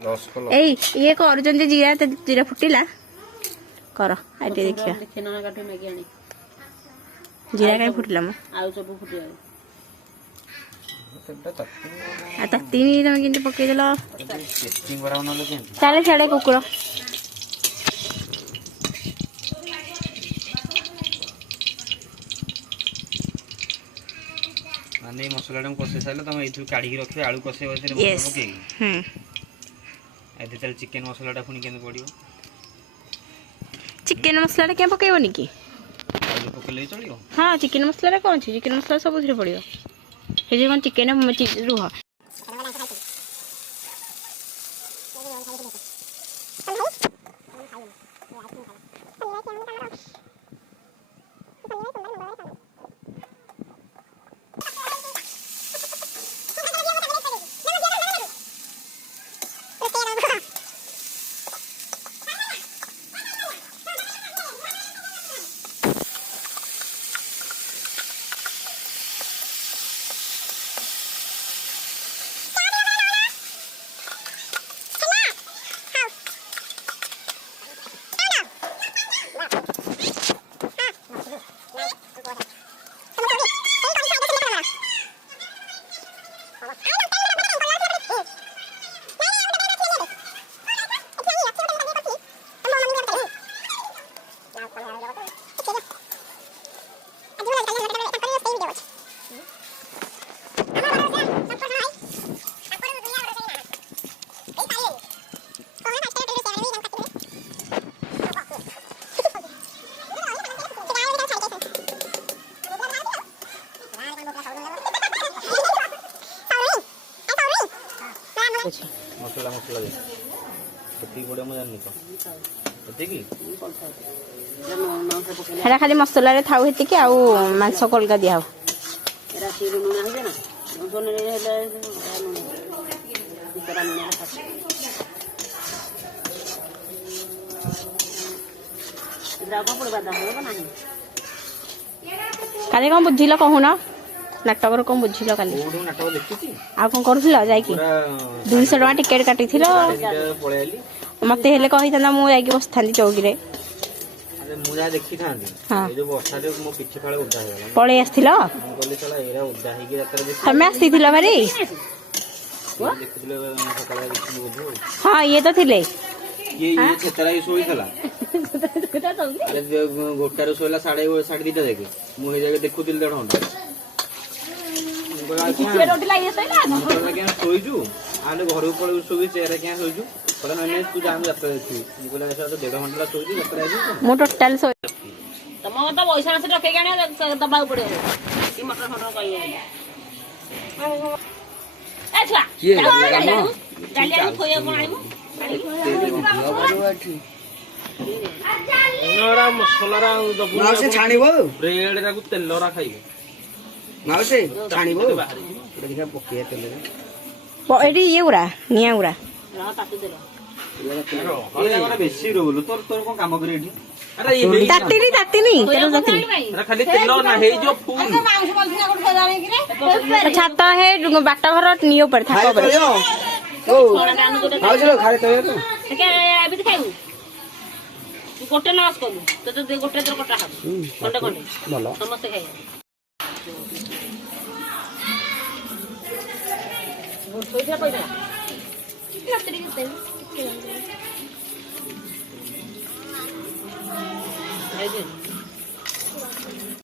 एई ये कर जीरा जीरा फुटिला कर आइटे देखिया जीरा कहीं फुटिला मो तत्ती तुम कि पकईदेल चले सियाड़े कुकुर माने मसला कषे सारे तुम ये काढ़ी रखे आलू कषे चल चिकेन मसला पुणी के पड़ो चिकेन मसला क्या पकईबनी कि आलू पकड़े चलो हाँ चिकेन मसला कौन अच्छी चिकेन मसला सब पड़ो ये कौन चिकेन रुह मसला मसला पड़े मुझे हेरा खाली मसला रे थाउ हेतिके आउ मांस कलगा दिया हो काली कौन बुझिल कहून नाटक कौन बुझिल काली आ कौन करुथिल जाइकी 200 टका टिकेट काटी मत हेले कही था मु जाइकी बस था चौकी रे पलि आसथिल तमें आसी भारी हाँ ये तो थिले गोटार शोला 2:30 जाके मुझे देखुली 1.5 घंटा शोचु आने घर पड़े शोभी चेहरा क्या शोचु तू जान यात्रा देखी 1.5 घंटा शोचु मो टोटाल सो तम तो पैसा से रखे के दबा पड़े मटर फटर कही मसला छाणीब ब्रेड तेल खाइब माउसे छाणीब पकईया तेल ये उरा निया उरा बेसी रोल तोर तोर कौन काम कर खाली तेल ना हे जो फूल छात है बाट घर नियो पर था गोटे नस कलु तो गोटे तोर कटा हम खंडे खंडे समस्त खाइ पैसा